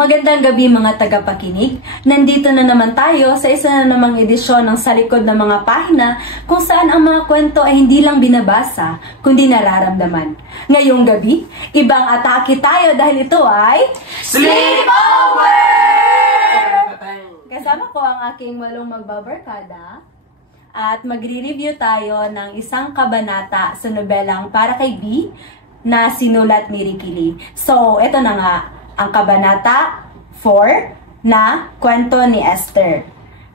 Magandang gabi mga tagapakinig. Nandito na naman tayo sa isa na namang edisyon ng Sa Likod ng Mga Pahina kung saan ang mga kwento ay hindi lang binabasa, kundi nararamdaman. Ngayong gabi, ibang atake tayo dahil ito ay Sleepover! Kasama ko ang aking walong magbabarkada at magre-review tayo ng isang kabanata sa nobelang Para kay B na sinulat ni Ricky Lee. So, ito na nga, ang kabanata 4 na kwento ni Esther.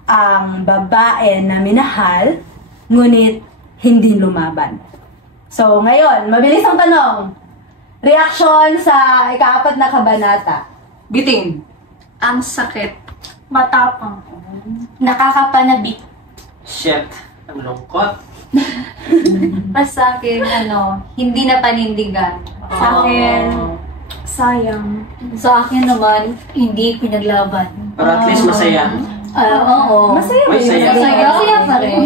Ang babae na minahal, ngunit hindi lumaban. So, ngayon, mabilis ang tanong. Reaksyon sa ika-4 na kabanata. Biting. Ang sakit. Matapang. Nakakapanabik. Shit. Ang lungkot. Mas sa akin, hindi na panindigan. Sa akin, sayang. Sa akin naman, hindi pinaglaban. Para at least masaya. Oo. Masaya May saya. Masaya pa rin.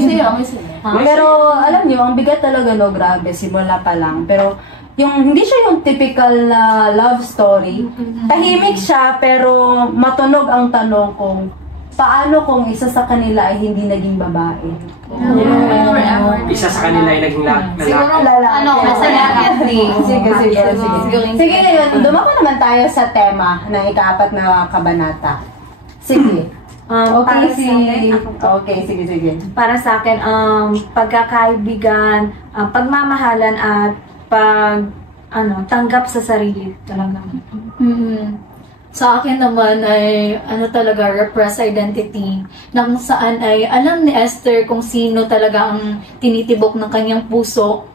Pero alam niyo, ang bigat talaga, no, grabe, simula pa lang. Pero hindi siya yung typical na love story. Tahimik siya, pero matunog ang tanong kung paano kung isa sa kanila ay hindi naging babae. Isa sa kanila ay naging Siguro, lalaki. masaya ending. Sige. Sige, yun. Dumako naman tayo sa tema ng ika-4 na kabanata. Sige. Sige. Para sa akin, pagkakaibigan, pagmamahalan at tanggap sa sarili talaga. Sa akin naman ay talaga repressed identity na kung saan ay alam ni Esther kung sino talaga ang tinitibok ng kanyang puso,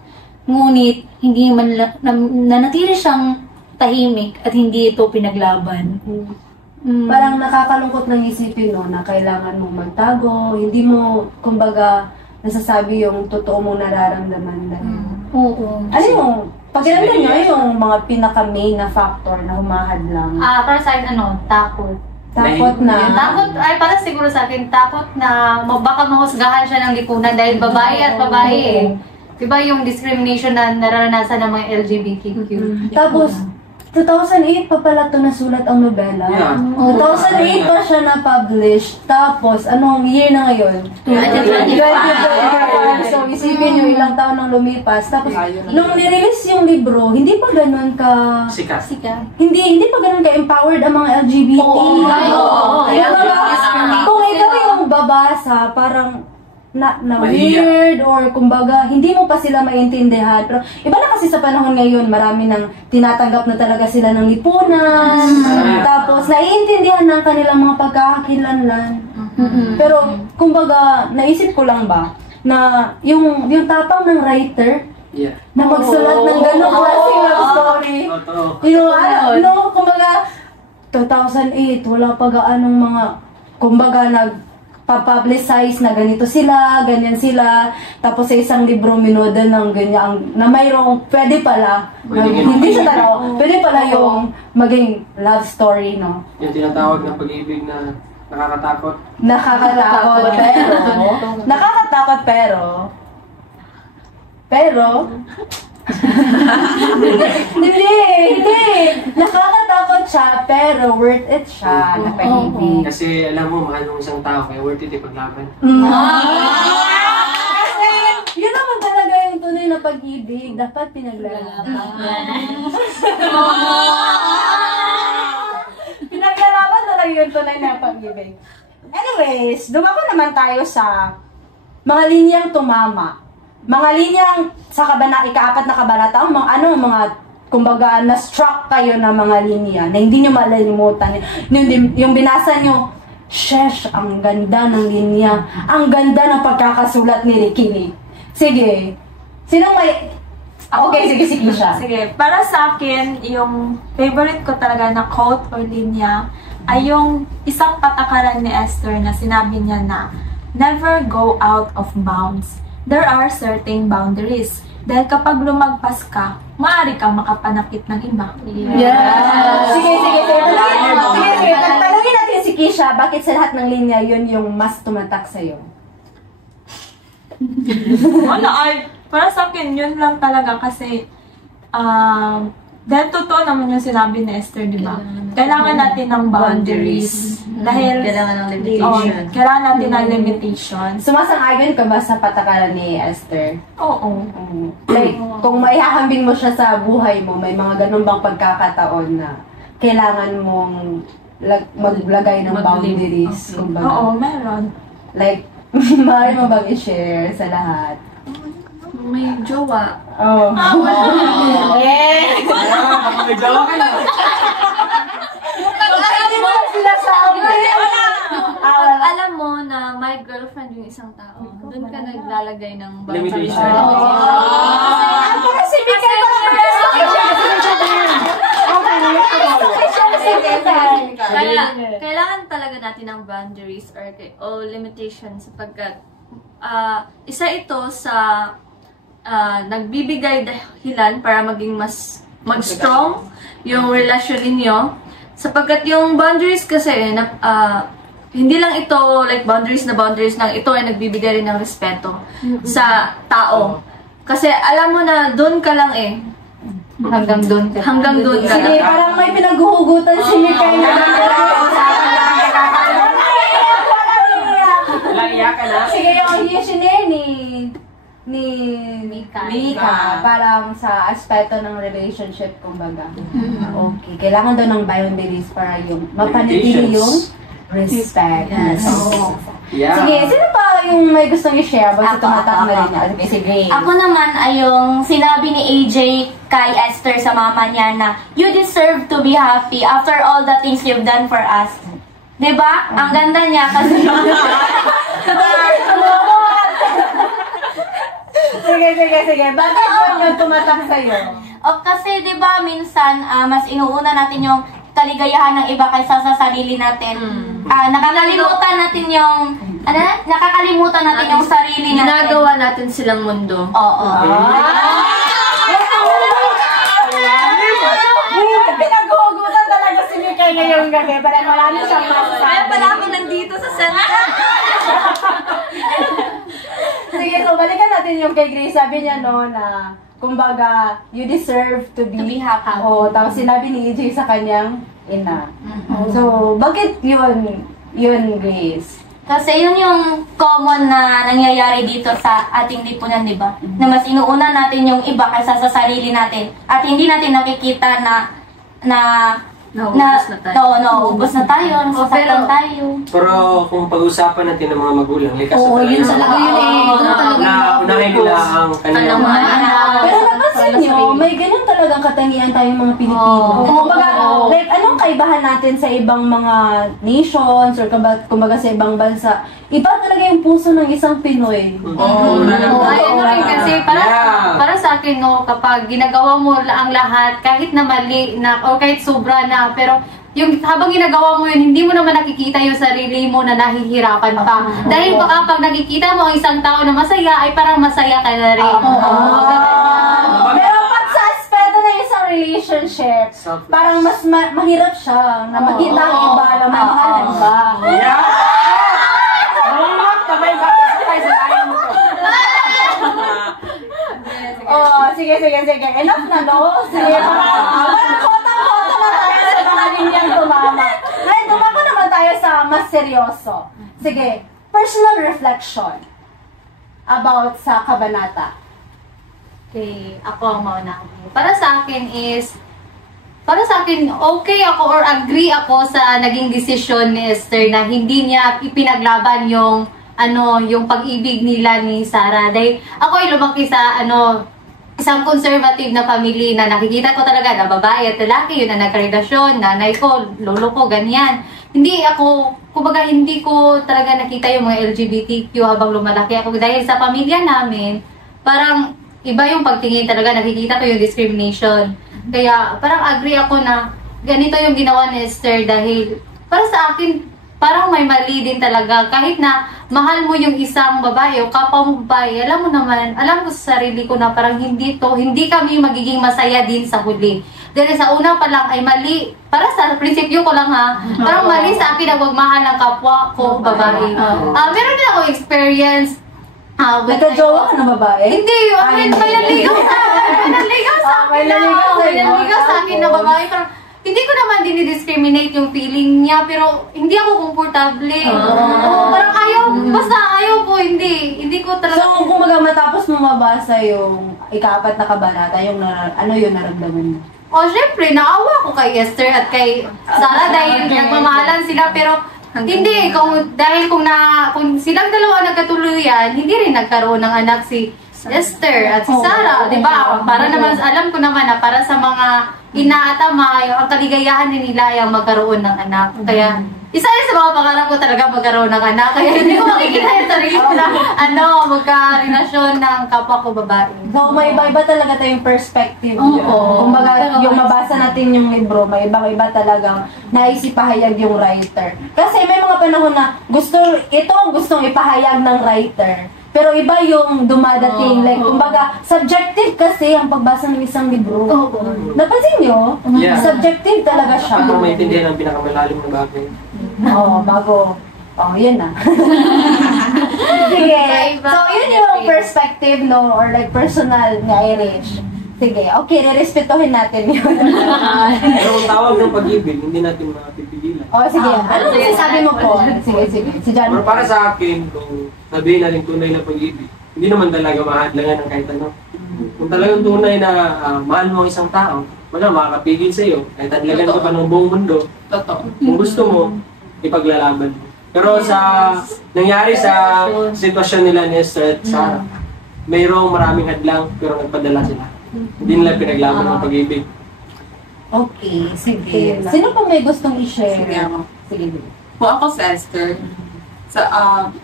ngunit hindi man nanatili siyang tahimik at hindi ito pinaglaban. Parang nakakalungkot ng isipin, no, na kailangan mong magtago, hindi mo, kumbaga, nasasabi yung totoo mong nararamdaman. Oo. Ano yung, pakiramdam nyo yung mga pinaka-main na factor na humahadlang? Para sa akin, takot. Takot na. Takot, ay para siguro sa akin, takot na baka mahusgahan siya ng lipunan dahil babae at babae eh. Diba yung discrimination na nararanasan ng mga LGBTQ? Tapos, 2008 pa pala ito nasulat ang nobela. Yeah. 2008 pa siya na-publish. Tapos, anong year na ngayon? 2025. So, isipin nyo, ilang taon nang lumipas. Tapos, nung nirelease yung libro, hindi pa ganun ka... Sikat. Hindi pa ganun ka-empowered ang mga LGBT. Kung ikaw yung babasa, parang na weird or kumbaga hindi mo pa sila maintindihan, pero iba na kasi sa panahon ngayon, marami nang tinatanggap na talaga sila ng lipunan, tapos naiintindihan ng kanilang mga pagkakakilanlan. Pero kumbaga naisip ko lang ba na yung tapang ng writer na magsulat ng ganong klaseng love story, kumbaga 2008 wala pa gaanong mga kumbaga papublicize na ganito sila, ganyan sila, tapos sa isang libro minoda ng ganyan, na mayroong pwede pala, hindi siya pwede pala yung maging love story, no? Yung tinatawag na pag-ibig na nakakatakot. Nakakatakot pero hindi. Nakakatakot siya, pero worth it siya na pag-ibig. Kasi alam mo, mahal ng isang tao, kaya worth it ipaglaban. Kasi yun naman talaga yung tunay na pag-ibig. Dapat pinaglalaban. Pinaglalaban talaga yung tunay na pag-ibig. Anyways, dumako naman tayo sa mga linyang tumama. Mga linyang sa ika-4 na kabanata, mga kumbaga na-struck kayo na mga linya na hindi nyo malilimutan. Yung binasa nyo, shesh, ang ganda ng linya. Ang ganda ng pagkakasulat ni Ricky Lee. Sige. Sinong may... Okay, sige siya. Sige, para sa akin, yung favorite ko talaga na quote or linya ay yung isang patakaran ni Esther na sinabi niya na never go out of bounds. There are certain boundaries. Dahil kapag lumagpas ka, maaari kang makapanakit ng iba. Yeah. Sige. Tanungin natin si Kisha, bakit sa lahat ng linya yun yung mas tumatak sa'yo? Para sa akin, yun lang talaga kasi Dahil totoo naman yung sinabi ni Esther, di ba? Kailangan natin ng boundaries. Dahil, Kailangan ng limitation. kailangan natin ng limitations. Sumasang-ayon ka ba sa patakaran ni Esther? Oo. Like, kung maihahambing mo siya sa buhay mo, may mga ganun bang pagkakataon na kailangan mong maglagay ng boundaries? Kumbaga. Oo, meron. Like, maaari mo bang i-share sa lahat? May jowa. Oh. May jowa ka na. Alam mo na my girlfriend yung isang tao. Doon ka naglalagay ng Limitation. Kasi bigay ko lang Kaya, kailangan talaga natin ng boundaries or limitations sapagkat isa ito sa nagbibigay dahilan para maging mas mag-strong yung relasyon ninyo. Sapagkat yung boundaries kasi, hindi lang ito like boundaries lang, ito ay nagbibigay rin ng respeto sa tao. Kasi alam mo na doon ka lang Hanggang doon ka. Sige, parang may pinaghuhugutan si Mikay na. Walang iyakan na. Sige, yung questionnaire ni Mika, parang sa aspeto ng relationship, kumbaga. Okay, kailangan doon ng boundaries para yung mapanatili yung respect. Yes. Yeah. Sige, sino pa yung may gustong i-share? Basta tumatak na rin niya. Sige. Ako naman ay yung sinabi ni AJ kay Esther sa mama niya na you deserve to be happy after all the things you've done for us. Diba? Ang ganda niya kasi Sige. Bakit yung tumatak sa'yo? o kasi 'di ba minsan mas inuuna natin yung kaligayahan ng iba kaysa sa sarili natin. Nakakalimutan natin yung nakakalimutan natin yung sarili natin. Ginagawa natin silang mundo. Oo. Pinaghuhugutan talaga si Mikay ngayong gabi. Parang marami siyang masasabi. Kaya pala ako nandito sa center. Sige, so balikan natin yung kay Grace. Sabi niya na kumbaga, you deserve to be happy. Oo, tapos sinabi ni EJ sa kanyang ina. So, bakit yun, Grace? Kasi yun yung common na nangyayari dito sa ating lipunan, di ba? Na mas inuuna natin yung iba kaysa sa sarili natin. At hindi natin nakikita nauubos na tayo, nasasaktan tayo. Pero kung pag-usapan natin ng mga magulang, likas Oo, na yun talaga. talaga yun Na unahin nila ang kanilang Alam mo, Pero napansin nyo, may ganun talagang katangian tayong mga Pilipino. Kumbaga, like, anong kaibahan natin sa ibang mga nations or kumbaga sa ibang bansa? Iba talaga yung puso ng isang Pinoy. Ayun rin kasi para sa akin kapag ginagawa mo ang lahat kahit na mali na o kahit sobra na pero yung habang ginagawa mo yun, hindi mo naman nakikita yung sarili mo na nahihirapan pa. Dahil baka pag nakikita mo ang isang tao na masaya, ay parang masaya ka na rin. Pero pag sa aspeto ng isang relationship, parang mas mahirap siya na makita ang iba na mamahalan ka. Sige. Enough na, no? Sige, kota-kota na tayo sa mga linyang tumama. Ngayon, tumama naman tayo sa mas seryoso. Sige, personal reflection about sa kabanata. Okay, ako ang mauna. Para sa akin, okay ako or agree ako sa naging desisyon ni Esther na hindi niya ipinaglaban yung pag-ibig nila ni Sarah. Dahil ako ay lumaki sa isang conservative na family na nakikita ko talaga na babae at lalaki yun na nagkarelasyon, nanay ko, lolo ko, ganyan. Hindi ko talaga nakita yung mga LGBTQ habang lumalaki ako dahil sa pamilya namin, parang iba yung pagtingin talaga, nakikita ko yung discrimination. Kaya parang agree ako na ganito yung ginawa ni Esther dahil para sa akin, parang may mali din talaga. Kahit na mahal mo yung isang babae o kapwa mo babae, alam mo sa sarili ko na parang hindi kami magiging masaya din sa huli. Dahil sa una pa lang ay mali, para sa prinsipyo ko lang parang mali sa akin na magmahal ng kapwa ko babae. Meron din ako experience Nagka-jowa ka na babae? Hindi, may naligaw sa akin. May naligaw sa akin na babae. Pero hindi ko naman dinidiscriminate yung feeling niya, pero hindi ako komportable. Parang basta ayaw ko, hindi ko talaga. So, kung matapos mo mabasa yung ika-4 na kabanata, yung ano yung naramdaman mo? Syempre, naawa ko kay Esther at kay Sarah dahil nagmamahalan sila, pero hindi, kung silang dalawa nagkatuluyan, hindi rin nagkaroon ng anak si Esther at si Sarah, di ba? Para naman, alam ko naman na para sa mga ina at ama, ang kaligayahan din nila ay magkaroon ng anak. Kaya, isa rin sa mga pangarap ko talaga magkaroon ng anak. Kaya hindi ko makikita yung sarili ko na magka-relasyon ng kapwa ko babae. So, may iba-iba talaga tayong perspective. Oo. Kumbaga, yung mabasa natin yung libro, may ibang-iba talagang naisipahayag yung writer. Kasi may mga panahon na gustong ipahayag ng writer. Pero iba yung dumadating. Like, kumbaga, subjective kasi ang pagbasa ng isang libro. Napansin nyo? Yeah. Subjective talaga siya. Para maintindihan ang pinakamalalim na bagay. Bago. Yun na. Sige. So, yun yung perspective, no? Or like personal nga Irish. Sige. Okay, respetuhin natin yun. Pero kung tawag ng pag-ibig, hindi natin mapipigilan. Sige. Ano sabi mo po? Sige. Si John. Pero para sa akin, kung sabihin natin tunay na pag-ibig, hindi naman talaga mahadlangan ng kahit ano. Kung talagang tunay na mahal mo ang isang tao, wala makakapigil sa iyo. Kahit adlagan ka pa ng buong mundo. Kung gusto mo, ipaglalaban mo. Pero nangyari sa sitwasyon nila ni Esther at Sarah, mayroong maraming hadlang pero nagpadala sila. Hindi nila pinaglaban ng pag-ibig. Okay, sige. Sino pa may gustong i-share? Sige. Kung ako sa Esther,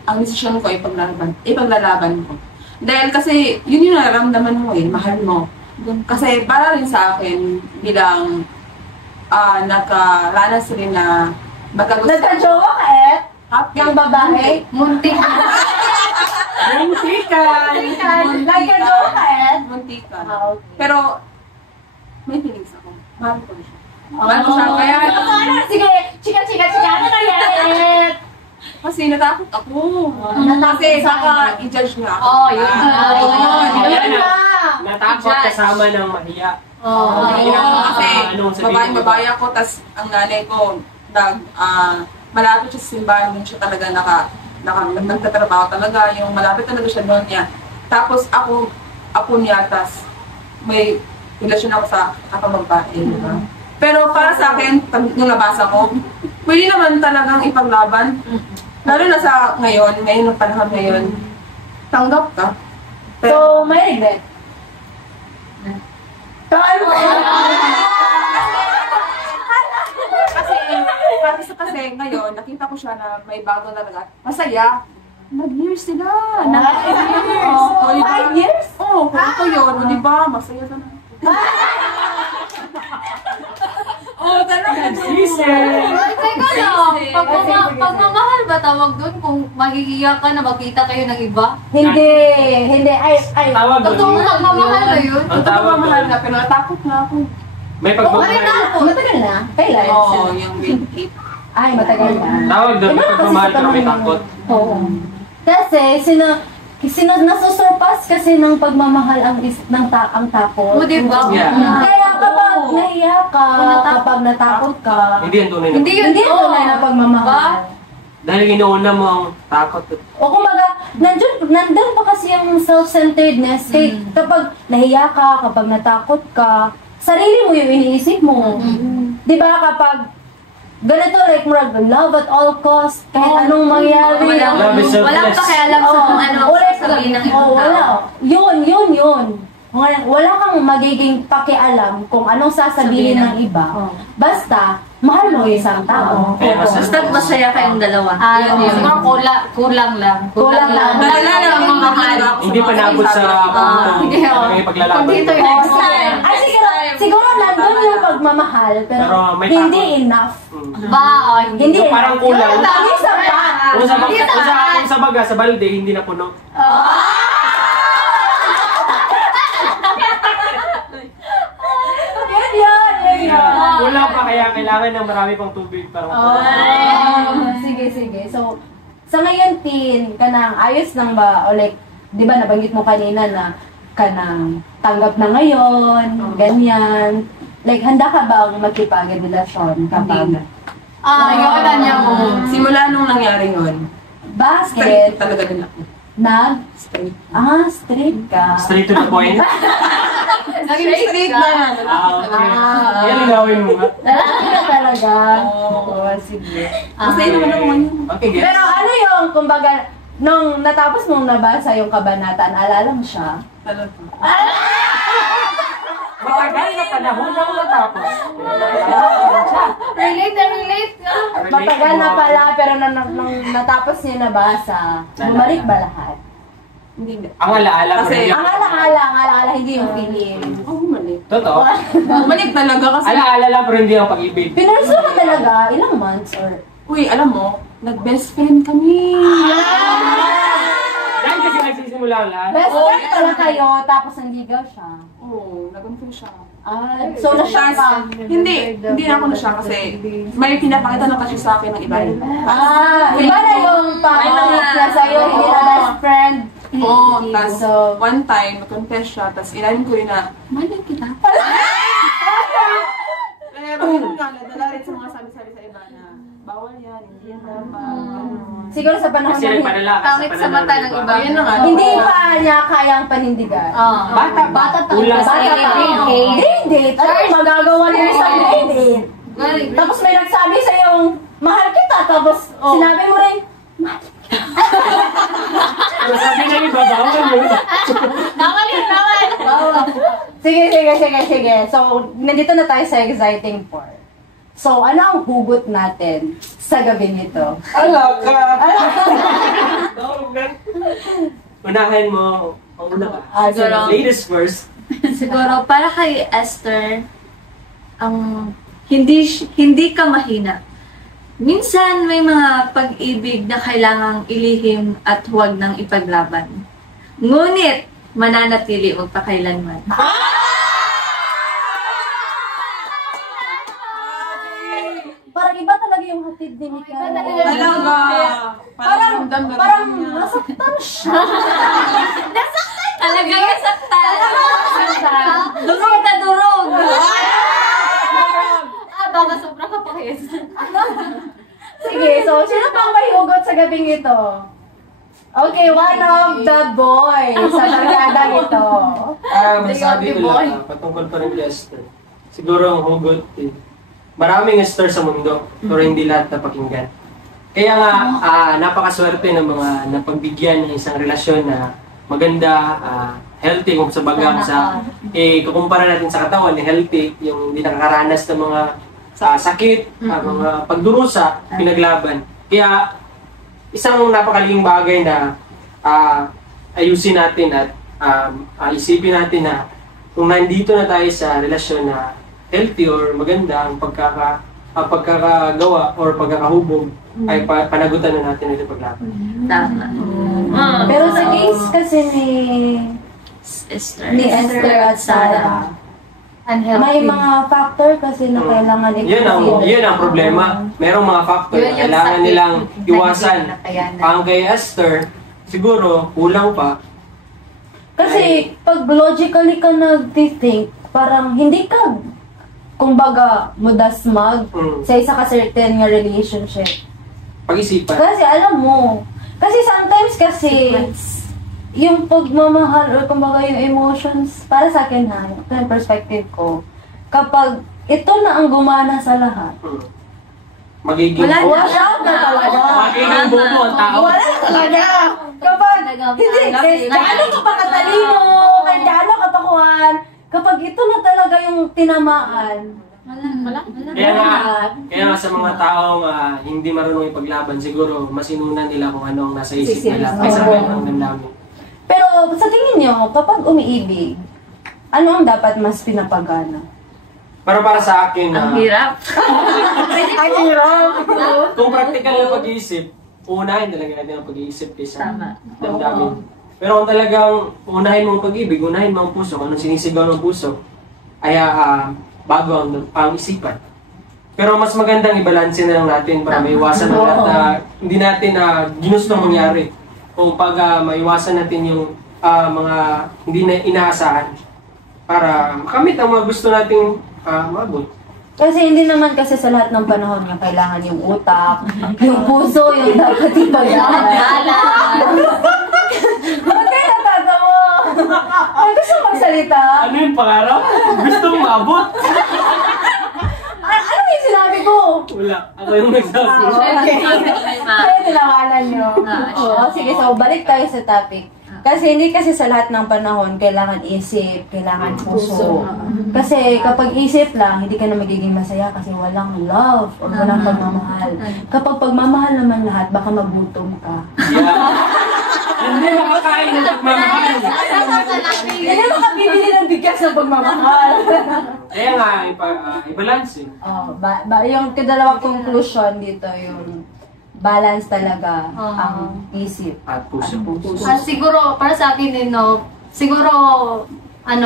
ang desisyon ko ipaglalaban ko. Dahil kasi yun yung nararamdaman mo mahal mo. Kasi para rin sa akin, bilang nakaranas rin na magkagusto. Nagka-jowa ka yung babae? Muntikan. Nagka-jowa ka Muntikan. Okay. Pero, may feelings ako. Mahal ko siya. Mahal ko siya. Kaya, sige, chika, ano nangyari? kasi natakot ako. Kasi baka i-judge niya ako. Yun. Natakot kasama ng mahiya. Kasi babae ako, tas ang nanay ko, malapit siya sa simbahan, din siya talaga nagtatrabaho talaga, yung malapit talaga siya doon niya. Tapos ako niya, tas may relasyon ako sa kapag-babae, diba? Pero para sa akin, nung nabasa ko, pwede naman talagang ipaglaban. Lalo na sa ngayon ng panahon ngayon, tanggap ka. So, may regret? Kasi ngayon, nakita ko siya na may bago talaga. Masaya. Nag-years sila. 5 years? Oo, ito yun. O, diba? Masaya ka na. Talaga. Pagmamahal ba tawag doon kung magigiyak ka na magkita kayo ng iba? Hindi. Tawag doon. Totoo magmamahal ba yun? Ang tawag Mahal doon. na, pero natakot na ako. May pagmamahal. Matagal na? Kailan? Oo, yung grade 8. Ay, matagal na. Tawag doon, may pagmamahal pero may takot. Oo. Kasi, nasusurpass kasi ng pagmamahal ang takot. O, diba? Yeah. Kaya kapag naiyak ka, kapag natakot ka, Hindi yan tunay na. Hindi yun. hindi ito na ng pagmamahal. Dahil inuuna mo ang takot. O kumbaga, nandun pa kasi yung self-centeredness. Kaya kapag nahiya ka, kapag natakot ka, sarili mo yung iniisip mo. Di ba kapag ganito, like, love at all cost, kahit anong mangyari. Walang pakialam sa kung ano sasabihin ng ibang tao. Yun. Wala kang magiging pakialam kung anong sasabihin ng iba. Basta, mahal mo yung isang tao. Basta't masaya kayong dalawa. Siguro kulang lang. Nadala lang ang mga mahal. Hindi pa naabot sa punto may paglalaban. Dito yung next time. Ay, siguro nandun yung pagmamahal, pero Pero may hindi takot. enough. Hindi. Hindi Parang enough. kulang. Hindi sapat. Kung sa baga, sa balde, hindi na puno. Yun. Kulang pa kaya kailangan ng marami pang tubig para Sige. So, sa ngayon, Tin, kanang ayos lang ba? O like, di ba nabanggit mo kanina na kanang tanggap na ngayon, ganyan. Like, handa ka bang magkipag-relasyon kapag Yun niya mo. Simula nung nangyari yun, basket, straight talaga din ako. straight ka. Straight to the point. Straight na. Okay. Yan, linawin mo nga. Lalaki na talaga. Oo. Sige. Masaya naman ako ngayon. Okay, guys. Pero ano yung, kumbaga, nung natapos mong nabasa yung kabanatan, alala mo siya? Talaga. Matagal na panahon na matapos. Relate na relate na. Matagal na pala, pero nung natapos niya nabasa, bumalik ba lahat? Hindi. Ang alaala ko Kasi- rin. Ang alaala, hindi yung feeling. Oo, bumalik. Totoo. Bumalik talaga kasi, Alaala lang pero hindi ang pag-ibig. Pinanso ka talaga, ilang months or... uy, alam mo, nag-best friend kami. Yan kasi nagsisimula ang lahat. Best friend pala kayo, tapos nanligaw siya. Oo, nag-confess siya. So na-shock ka. Hindi na ako na siya kasi may pinapakita na kasi sa akin ng iba. Iba na yung pangit na sa'yo, hindi na best friend. Oo, tas So, one time, nag-confess siya, tas inamin ko rin na, mahal kita. Pero yun nga, nadala rin sa mga sabi-sabi sa iba na, bawal yan, hindi yan dapat. siguro sa panahon Kasi na nagpadala ka Pangit sa mata ng iba. Ayun na nga. hindi pa niya kayang panindigan. Bata pa. Ulang. Bata pa. Grade 8. Ano magagawa niya sa grade 8? Tapos may nagsabi sa yung mahal kita. Tapos sinabi mo rin, Sabi na yung babawal mo. Bawal yun, bawal. Sige. So, nandito na tayo sa exciting part. So, ano ang hugot natin sa gabi nito? Ala ka. Unahin mo. Ang una ka. Siguro. Ladies first. Siguro, para kay Esther, hindi ka mahina. Minsan may mga pag-ibig na kailangang ilihim at huwag nang ipaglaban. Ngunit, mananatili magpakailanman. Parang iba talaga yung hatid din ni Karen. Talaga. Parang nasaktan siya. Talaga nasaktan. Durog na durog. Baka sobrang kapahis. Sige, so sino pang may hugot sa gabing ito? Okay, one of the boys sa barkadang ito. Masabi ko lang, patungkol pa rin kay Esther. Siguro ang hugot, maraming Esther sa mundo, pero hindi lahat napakinggan. Kaya nga, napakaswerte ng mga napagbigyan ng isang relasyon na maganda, healthy, kung sa bagang kukumpara natin sa katawan, healthy, yung hindi nakakaranas ng mga sakit, mga pagdurusa, pinaglaban. Kaya, isang napakalaking bagay na ayusin natin at isipin natin na kung nandito na tayo sa relasyon na healthy or maganda ang pagkakagawa or pagkakahubog, ay panagutan na natin ito paglaban. Tama. Pero sa case kasi ni Esther Esther at Sarah, may mga factor kasi na kailangan Yun ang problema. Merong mga factor na kailangan nilang iwasan. Ang kay Esther, siguro, kulang pa. Kasi pag logically ka nag-think, parang hindi ka, kumbaga, mudasmag sa isa ka certain nga relationship. Pag-isipan. Kasi alam mo, kasi sometimes kasi, yung pagmamahal or kumbaga yung emotions, para sa akin ha, yung perspective ko, kapag ito na ang gumana sa lahat, Magiging wala na talaga. Magiging bobo ang tao. Wala na talaga. Kapag, hindi, gaano ka pa katalino, gaano ka pa kuhan, kapag ito na talaga yung tinamaan, Kaya nga sa mga taong hindi marunong ipaglaban, siguro masinunan nila kung ano ang nasa isip nila kaysa ang damdamin. pero sa tingin nyo, kapag umiibig, ano ang dapat mas pinapagana? Para sa akin, Ang hirap. Ang hirap! kung practical na pag-iisip, unahin talaga natin ang pag-iisip kaysa damdamin. Pero kung talagang unahin mo ang pag-ibig, unahin mo ang puso, kung anong sinisigaw ng puso, ay bago ang isipan. Pero mas magandang ibalansin na lang natin para maiwasan na lahat na hindi natin ginustong mangyari. Kung pag maiwasan natin yung mga hindi na inaasahan para makamit ang mga gusto nating maabot. Kasi hindi naman kasi sa lahat ng panahon yung kailangan yung utak, yung puso, yung dapat ipaglaban. Ba't kayo natatawa? Ay, gusto magsalita? Ano yung pangarap? Gusto mong maabot? Ano yung sinabi ko? Wala. Ako yung nagsabi. Kaya tinawanan nyo. Oo, sige, so balik tayo sa topic. Kasi hindi kasi sa lahat ng panahon kailangan isip, kailangan puso. Kasi kapag isip lang, hindi ka na magiging masaya kasi walang love o walang pagmamahal. Kapag pagmamahal naman lahat, baka magutom ka. Yeah. Hindi makakain ng pagmamahal. Hindi makabibili ng bigas ng pagmamahal. Kaya nga, i-balance eh. Yung kadalawang conclusion dito, yung balance talaga ang isip at puso. Siguro, para sa akin din, no, siguro,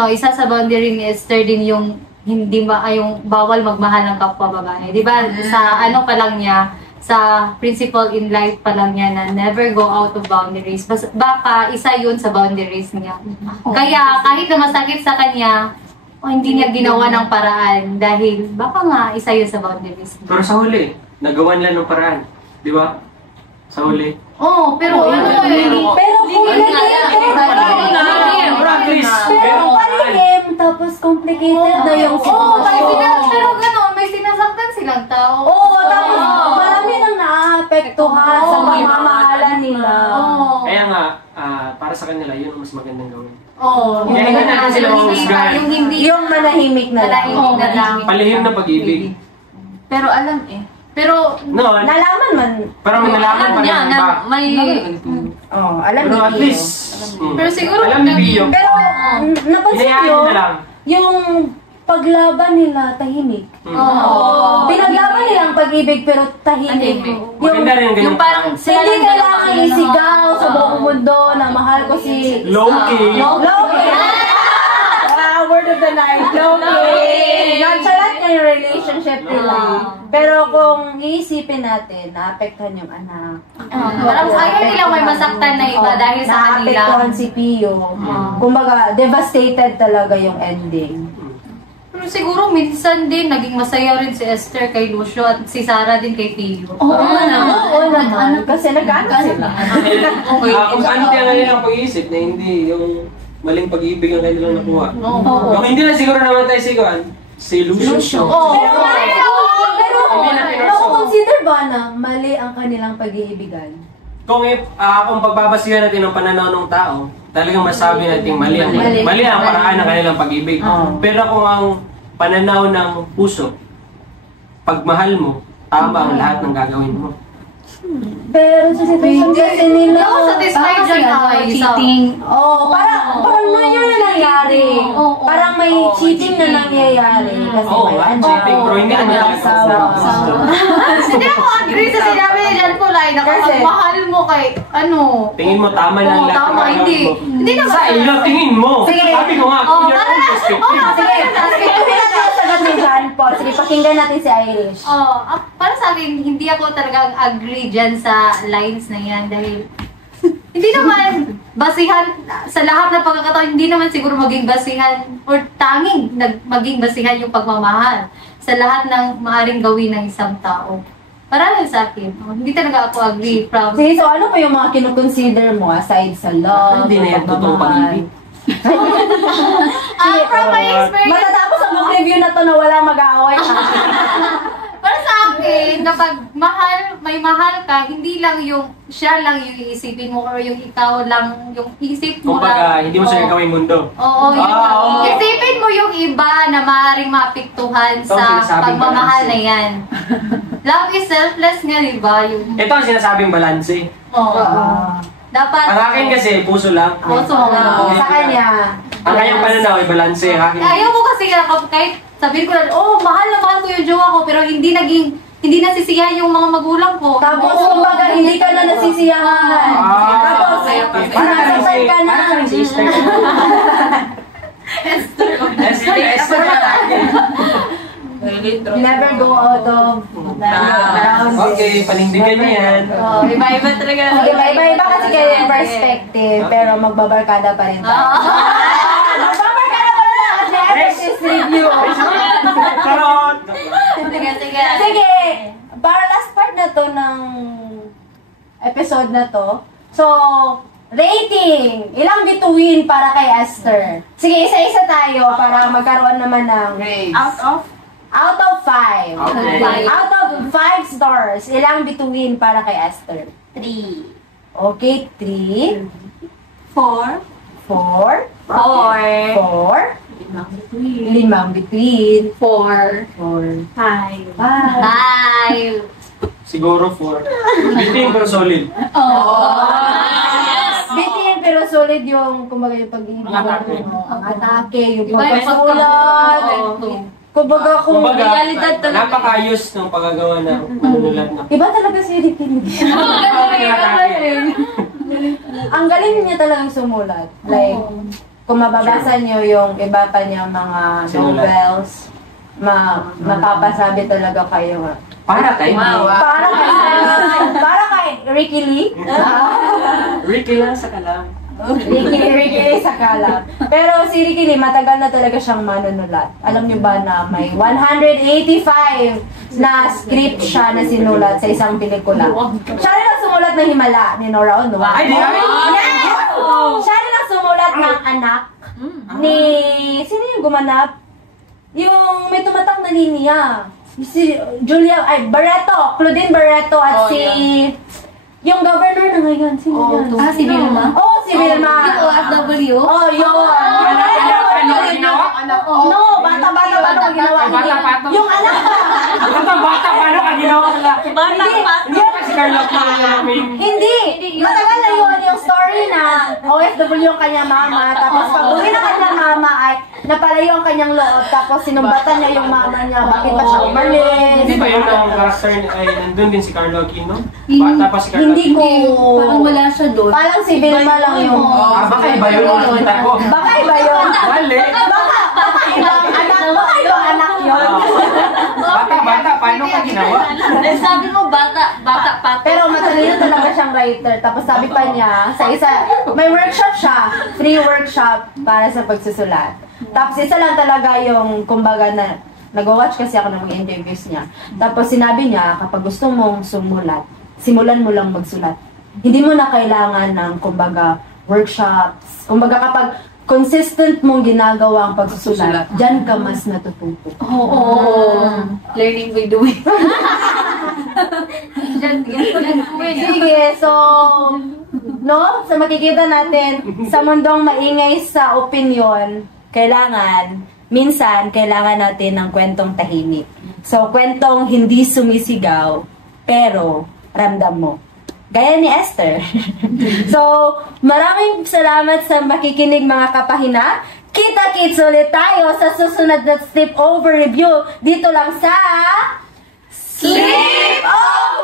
isa sa boundary ni Esther din yung hindi yung bawal magmahal ng kapwa babae. Di ba? Sa pa lang niya, sa principle in life pa lang niya na never go out of boundaries. Baka isa yun sa boundaries niya. Kaya kahit na masakit sa kanya, hindi niya ginawa ng paraan dahil baka nga isa yun sa boundaries niya. Pero sa huli, nagawan lang ng paraan. Di ba? Sa huli. Pero palihim, tapos complicated na yung sitwasyon. Pero gano'n, may sinasaktan silang tao. Tapos marami nang naapektuhan sa pamamahalan nila. Kaya nga, para sa kanila, yun ang mas magandang gawin. Kaya hindi natin sila mahusgahan. Yung manahimik na lang. Palihim na pag-ibig. Pero alam Pero, No, Nalaman man. pero may nalaman pa niya rin na ba? may... Alam Pero ni at Pio. least, Pero siguro, alam ni Pio. Pero, napansin Hinayaan nyo, na lang. yung paglaban nila, tahimik. Pinaglaban nila ang pag-ibig, pero tahimik. Maganda rin ganyan. yung parang sila Hindi lang kailangan isigaw sa buong mundo na mahal ko si... Low-key. Loki! Word of the night. Loki! Nonchalant nga yung relationship nila. Pero kung iisipin natin, naapektuhan yung anak. Parang ayaw nila may masaktan na iba dahil sa kanila. Naapektuhan si Pio. Kumbaga, devastated talaga yung ending. Pero siguro minsan din naging masaya rin si Esther kay Lucio at si Sarah din kay Pio. Oo naman. Kasi nag-anak sila. Kung saan kaya nga nilang pag-iisip na hindi yung maling pag-ibig ang kanilang nakuha. Yung hindi na siguro namatay si Lucio. Pero, nakukonsider ba na mali ang kanilang pag-iibigan? Kung pagbabasihan natin ang pananaw ng tao, talagang masabi natin mali ang paraan ng kanilang pag-ibig. Pero kung ang pananaw ng puso, pagmahal mo, tama ang lahat ng gagawin mo. Pero sa sitwasyon kasi nila... Hindi ako satisfied dyan cheating. Parang yun na nangyari. Parang may cheating na nangyayari. Kasi may cheating. Pero hindi naman asawa. Hindi ako agree sa sinabi ni Jan Kulay na kapag mahal mo kay tingin mo tama lang lahat ng gagawin mo. Hindi naman. Sa iyo, tingin mo. Sabi ko nga, kung your own perspective. Sige na sagot ni John Paul. Sige, pakinggan natin si Irish. Para sa akin, hindi ako talagang agree dyan sa lines na yan dahil hindi naman basihan sa lahat ng pagkakataon, hindi naman siguro maging basihan or tanging maging basihan yung pagmamahal sa lahat ng maaring gawin ng isang tao. Para lang sa akin, hindi talaga ako agree from... Sige, so ano pa yung mga kinukonsider mo aside sa love? Hindi na yung totoong pag-ibig. From my experience... Matatapos ang book review na to na walang mag-aaway. Para sa akin, kapag may mahal ka, hindi lang yung siya lang yung iisipin mo or yung ikaw lang yung isip mo Kumbaga, hindi mo siya gawing mundo. Oo, isipin mo yung iba na maaaring maapektuhan sa pagmamahal na yan. Love is selfless nga, di ba? Ito ang sinasabing balanse. Dapat... Ang akin kasi, puso lang. Puso Sa kanya. Ang kanyang pananaw ay balanse. Ayaw ko kasi kahit sabihin ko na, mahal na mahal ko yung jowa ko, pero hindi nasisiyahan yung mga magulang ko. Tapos, kumbaga, hindi ka na nasisiyahan. Tapos, nasasay ka na. Never go out of bounds. Okay, panindigan niya yan. Oh, iba-iba talaga. Iba-iba kasi kayo yung perspective, pero magbabarkada pa rin tayo. Magbabarkada pa rin tayo kasi epic is review. Charot! Sige, sige. Sige, para last part na to ng episode na to. So, rating! Ilang bituin para kay Esther? Sige, isa-isa tayo para magkaroon naman ng out of 5. Okay. Out of 5 stars, ilang bituin para kay Esther? 3. Okay, 3, 4. 4, 4. 4, 5 bituin, 4. 4, 5. 5. Siguro 4. Bitin pero solid. Bitin pero solid yung, kumbaga yung pag-ibig. Ang atake. Ang atake, yung Iba yung pagpasulat. Kumbaga, Kumbaga, realidad talaga. napakayos ng pagagawa ng manunulat na. iba talaga si Ricky. Ang galing niya talagang sumulat. Like, kung mababasa niyo yung iba pa niya mga Sinulat. novels, mapapasabi talaga kayo. Para kay Para kay Ricky Lee. Ricky lang sa kalam. Ricky Lee sa kalam. Pero si Ricky Lee, matagal na talaga siyang manunulat. Alam niyo ba na may 185 na script siya na sinulat sa isang pelikula. Siya rin ang sumulat ng Himala ni Nora Ono. Ay, di kami! Yes! Siya rin ang sumulat ng anak ni... Sino yung gumanap? Yung may tumatak na linya. Si Julia... Ay, Barreto! Claudine Barreto at si... Yung governor na ngayon. Sino yan? Si Vilma? Oh, si Vilma! Yung OFW? Oh, yun! No, bata-bata paano ko ginawa niya? Yung anak! Bata, paano ka ginawa? Si Carla Hindi! Matagal na yun yung story na OFW yung kanyang mama, tapos pag uwi na kanyang mama ay napalayo ang kanyang loob, tapos sinumbatan niya yung mama niya, bakit ba siya umalis? Hindi ba yun ang character ay nandun din si Carlo Aquino? Bata pa si Carlo Hindi ko... Parang wala siya doon. Parang si Vilma lang yung... Baka iba yun ang nakita ko. Baka iba yun. Mali. Baka ibang anak. Baka ibang anak yun. Bata, paano ka ginawa? Sabi mo, bata pa. Pero matalino talaga siyang writer. Tapos sabi pa niya, sa isa, may workshop siya. Free workshop para sa pagsusulat. Tapos isa lang talaga yung, kumbaga na, nag-watch kasi ako ng mga interviews niya. Tapos sinabi niya, kapag gusto mong sumulat, simulan mo lang magsulat. Hindi mo na kailangan ng, kumbaga, workshops. Kumbaga kapag consistent mong ginagawa ang pagsusulat, dyan ka mas natututo. Oo. Learning by doing. Sige, so, no? So makikita natin, sa mundong maingay sa opinion, minsan, kailangan natin ng kwentong tahimik. So, kwentong hindi sumisigaw, pero ramdam mo. Gaya ni Esther. So, maraming salamat sa makikinig mga kapahina. Kita-kits ulit tayo sa susunod na Sleepover Review dito lang sa Sleepover!